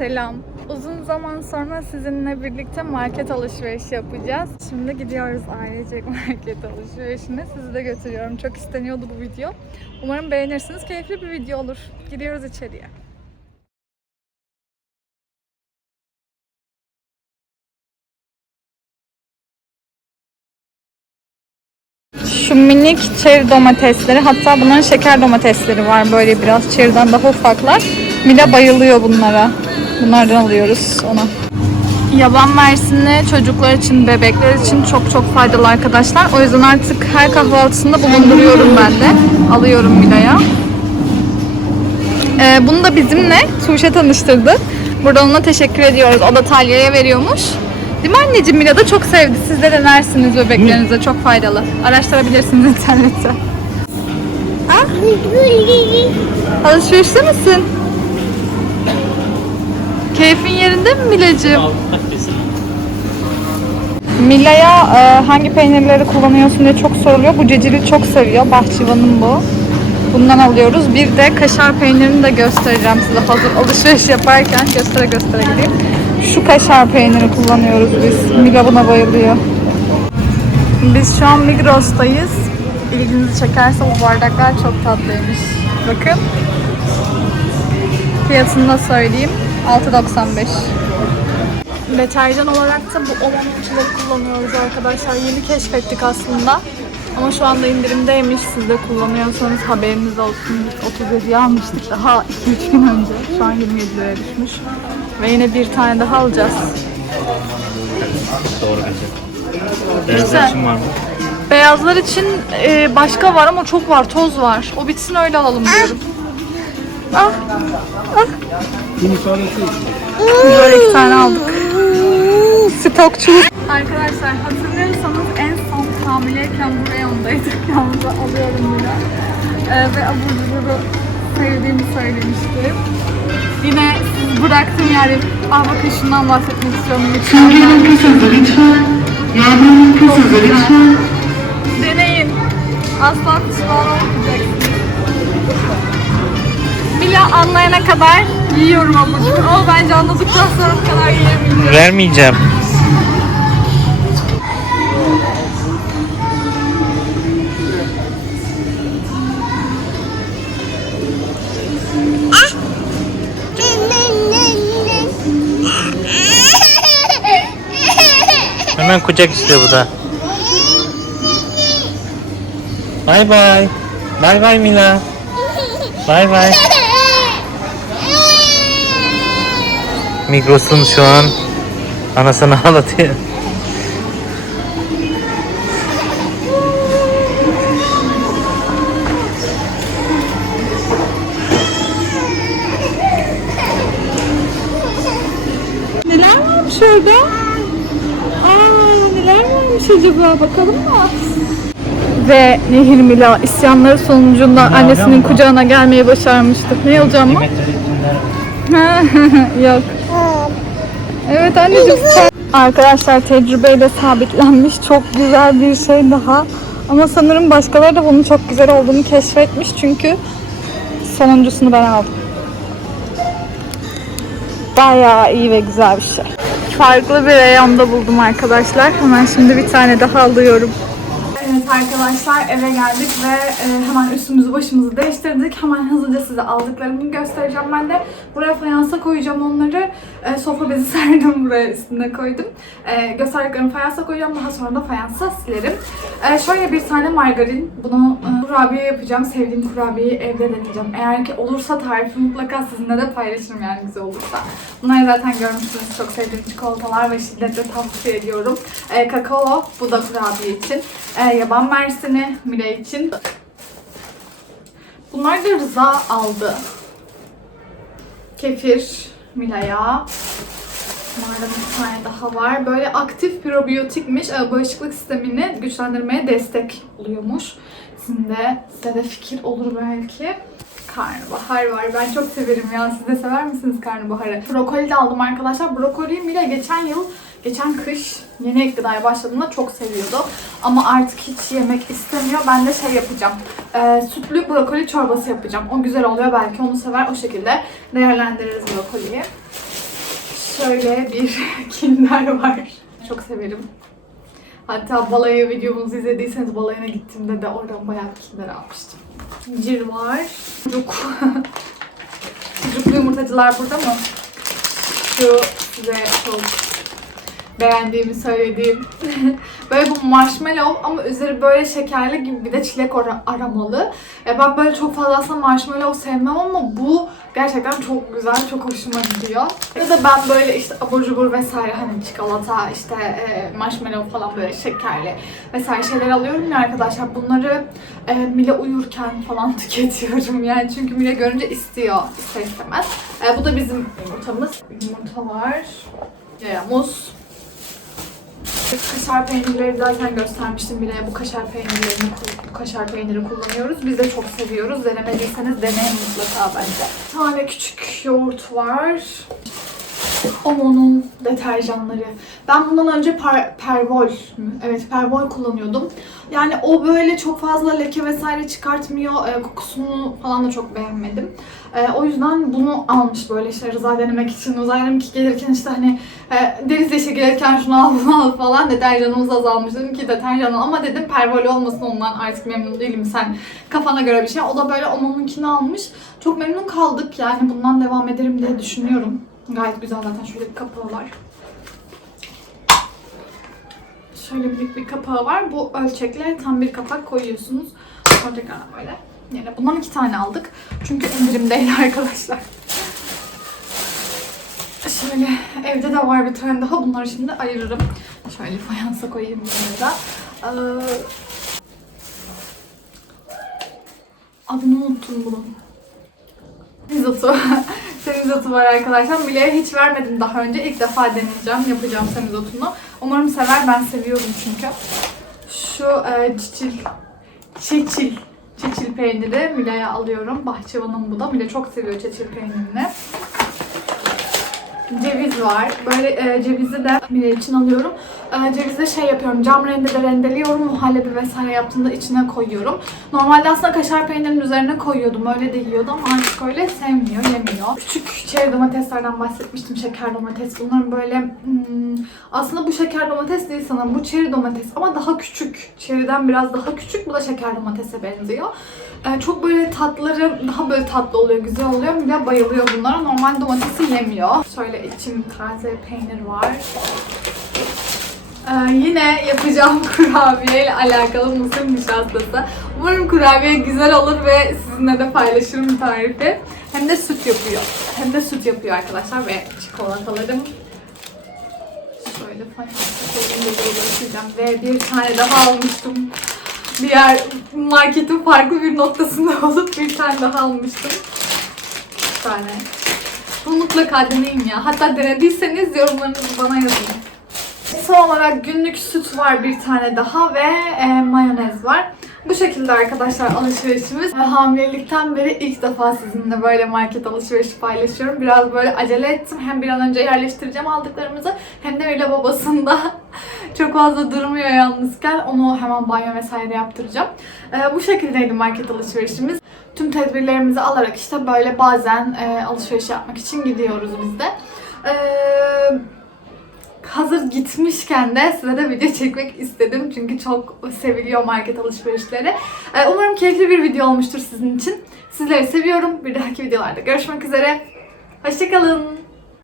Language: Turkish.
Selam. Uzun zaman sonra sizinle birlikte market alışverişi yapacağız. Şimdi gidiyoruz ailecek market alışverişine. Sizi de götürüyorum. Çok isteniyordu bu video. Umarım beğenirsiniz. Keyifli bir video olur. Gidiyoruz içeriye. Şu minik çeri domatesleri hatta bunların şeker domatesleri var böyle biraz çeriden daha ufaklar. Mila bayılıyor bunlara. Bunlardan alıyoruz ona. Yaban mersini çocuklar için, bebekler için çok çok faydalı arkadaşlar. O yüzden artık her kahvaltısında bulunduruyorum ben de. Alıyorum Mila'ya. Ee, bunu da bizimle Tuğçe tanıştırdı. Buradan ona teşekkür ediyoruz. O da Talya'ya veriyormuş. Değil mi anneciğim? Mila da çok sevdi. Siz de denersiniz bebeklerinize. Çok faydalı. Araştırabilirsiniz internette. Ha? Alışverişte misin? Keyfin yerinde mi Milacığım? Mila'ya e, hangi peynirleri kullanıyorsun diye çok soruluyor. Bu cecili çok seviyor. Bahçıvanın bu. Bundan alıyoruz. Bir de kaşar peynirini de göstereceğim size hazır alışveriş yaparken. Göstere göstere gideyim. Şu kaşar peyniri kullanıyoruz biz. Mila buna bayılıyor. Biz şu an Migros'tayız. İlginizi çekerse bu bardaklar çok tatlıymış. Bakın. Fiyatını da söyleyeyim. 6.95. Deterjan olarak da bu Omo ütüleri kullanıyoruz arkadaşlar. Yeni keşfettik aslında. Ama şu anda indirimdeymiş. Siz de kullanıyorsanız haberiniz olsun. Biz 37'ye almıştık daha 2-3 gün önce. Şu an 27 liraya düşmüş. Ve yine bir tane daha alacağız. Doğru bence. Beyazlar için var mı? Beyazlar için e, başka var ama çok var. Toz var. O bitsin öyle alalım diyorum. Ah. Böyle iki tane aldık. Stokçu. Arkadaşlar hatırlıyorsanız en son hamileyken buraya ondaydık. Yanımda alıyorum bile. Ee, ve abur cuburu sevdiğimi söylemiştim. Yine siz bıraktığım yerde, aa bakın şundan bahsetmek istiyorum. Çevrenin kısası lütfen. Yağmurun kısası lütfen. Deneyin. Asla pişman olmayacaksınız. Mila anlayana kadar yiyorum abur cubur. Ama bence anladıktan sonra bu kadar yiyemeyeceğim. Vermeyeceğim. Hemen kucak istiyor bu da. Bay bay. Bay bay Mila. Bay bay. Migros'un şu an anasını ağlatıyor. Neler varmış orada? Aa, neler varmış acaba? Bakalım mı? Ve Nehir Mila isyanları sonucunda annesinin kucağına gelmeyi başarmıştı. Ne alacağım mı? Yok. Evet anneciğim. Arkadaşlar tecrübeyle sabitlenmiş çok güzel bir şey daha. Ama sanırım başkaları da bunun çok güzel olduğunu keşfetmiş çünkü sonuncusunu ben aldım. Bayağı iyi ve güzel bir şey. Farklı bir reyonda buldum arkadaşlar. Hemen şimdi bir tane daha alıyorum. Evet arkadaşlar eve geldik ve e, hemen üstümüzü başımızı değiştirdik. Hemen hızlıca size aldıklarımı göstereceğim. Ben de buraya fayansa koyacağım onları. E, sofra bezi serdim buraya üstüne koydum. E, gösterdiklerimi fayansa koyacağım. Daha sonra da fayansa silerim. Şöyle bir tane margarin. Bunu kurabiye yapacağım. Sevdiğim kurabiyeyi evde deneyeceğim. Eğer ki olursa tarifi mutlaka sizinle de paylaşırım yani güzel olursa. Bunları zaten görmüşsünüz. Çok sevdiğim çikolatalar ve şiddetle tavsiye ediyorum. Kakao bu da kurabiye için. Yaban mersini Mila için. Bunlar da Rıza aldı. Kefir Mila'ya. Bunlardan bir tane daha var. Böyle aktif probiyotikmiş. E, Bağışıklık sistemini güçlendirmeye destek oluyormuş. Sizin de, size de fikir olur belki. Karnabahar var. Ben çok severim ya. Siz de sever misiniz karnabaharı? Brokoli de aldım arkadaşlar. Brokoliyi Mila geçen yıl, geçen kış yeni ek gıdaya başladığında çok seviyordu. Ama artık hiç yemek istemiyor. Ben de şey yapacağım. E, sütlü brokoli çorbası yapacağım. O güzel oluyor belki. Onu sever. O şekilde değerlendiririz brokoliyi. şöyle bir kinder var. Çok severim. Hatta balayı videomuzu izlediyseniz balayına gittiğimde de oradan bayağı kinder almıştım. Cir var. Sucuk. Sucuklu yumurtacılar burada mı? Şu size çok beğendiğimi söylediğim. böyle bu marshmallow ama üzeri böyle şekerli gibi bir de çilek aromalı. E ben böyle çok fazla marshmallow sevmem ama bu gerçekten çok güzel, çok hoşuma gidiyor. Ya da ben böyle işte abur cubur vesaire hani çikolata, işte e, marshmallow falan böyle şekerli vesaire şeyler alıyorum ya arkadaşlar. Bunları e, Mile uyurken falan tüketiyorum yani çünkü Mile görünce istiyor ister istemez. E, bu da bizim yumurtamız. Yumurta var. Ya, muz. Kaşar peynirleri zaten göstermiştim bile. Bu kaşar peynirlerini, bu kaşar peyniri kullanıyoruz. Biz de çok seviyoruz. Denemediyseniz deneyin mutlaka bence. Bir tane küçük yoğurt var. Omo'nun deterjanları. Ben bundan önce per, Pervol? Evet Pervol kullanıyordum. Yani o böyle çok fazla leke vesaire çıkartmıyor. E, kokusunu falan da çok beğenmedim. E, o yüzden bunu almış böyle işte rıza denemek için. Rıza denemek gelirken işte hani e, deniz yaşı gelirken şunu al bunu al falan deterjanımız azalmış. Dedim ki deterjan ama dedim Pervol olmasın ondan artık memnun değilim sen kafana göre bir şey. O da böyle Omo'nunkini almış. Çok memnun kaldık yani bundan devam ederim diye düşünüyorum. Gayet güzel zaten şöyle bir kapağı var. Şöyle büyük bir kapağı var. Bu ölçekle tam bir kapak koyuyorsunuz. Sonra tekrar böyle. Yani bundan iki tane aldık. Çünkü indirimdeydi arkadaşlar. Şöyle evde de var bir tane daha. Bunları şimdi ayırırım. Şöyle fayansa koyayım bunları da. Ee, adını unuttum bunun. Semizotu. Semizotu var arkadaşlar. Mile'ye hiç vermedim daha önce. İlk defa deneyeceğim. Yapacağım semizotunu. Umarım sever. Ben seviyorum çünkü. Şu e, çiçil. Çiçil. Çiçil peyniri Mile'ye alıyorum. Bahçıvanın bu da. Mile çok seviyor çiçil peynirini. Ceviz var. Böyle e, cevizi de Mile için alıyorum. E, cevizi de şey yapıyorum. Cam rendede rendeliyorum. Muhallebi vesaire yaptığımda içine koyuyorum. Normalde aslında kaşar peynirinin üzerine koyuyordum. Öyle de yiyordu ama artık öyle sevmiyor, yemiyor. Küçük çeri domateslerden bahsetmiştim. Şeker domates. Bunların böyle hmm, aslında bu şeker domates değil sanırım. Bu çeri domates ama daha küçük. Çeriden biraz daha küçük. Bu da şeker domatese benziyor. E, çok böyle tatları daha böyle tatlı oluyor, güzel oluyor. Mila bayılıyor bunlara. Normal domatesi yemiyor. Şöyle içim taze peynir var. Ee, yine yapacağım kurabiye ile alakalı mısır nişastası. Umarım kurabiye güzel olur ve sizinle de paylaşırım tarifi. Hem de süt yapıyor. Hem de süt yapıyor arkadaşlar ve çikolatalarım. Şöyle uğraşacağım. Ve bir tane daha almıştım. Diğer marketin farklı bir noktasında olup bir tane daha almıştım. Bir tane. Bunu mutlaka deneyin ya. Hatta denediyseniz yorumlarınızı bana yazın. Son olarak günlük süt var bir tane daha ve e, mayonez var. Bu şekilde arkadaşlar alışverişimiz. Ve hamilelikten beri ilk defa sizinle böyle market alışverişi paylaşıyorum. Biraz böyle acele ettim. Hem bir an önce yerleştireceğim aldıklarımızı hem de öyle babasında çok fazla durmuyor yalnızken. Onu hemen banyo vesaire yaptıracağım. E, bu şekildeydi market alışverişimiz. Tüm tedbirlerimizi alarak işte böyle bazen e, alışveriş yapmak için gidiyoruz biz de. Eee hazır gitmişken de size de video çekmek istedim. Çünkü çok seviliyor market alışverişleri. Ee, Umarım keyifli bir video olmuştur sizin için. Sizleri seviyorum. Bir dahaki videolarda görüşmek üzere. Hoşçakalın.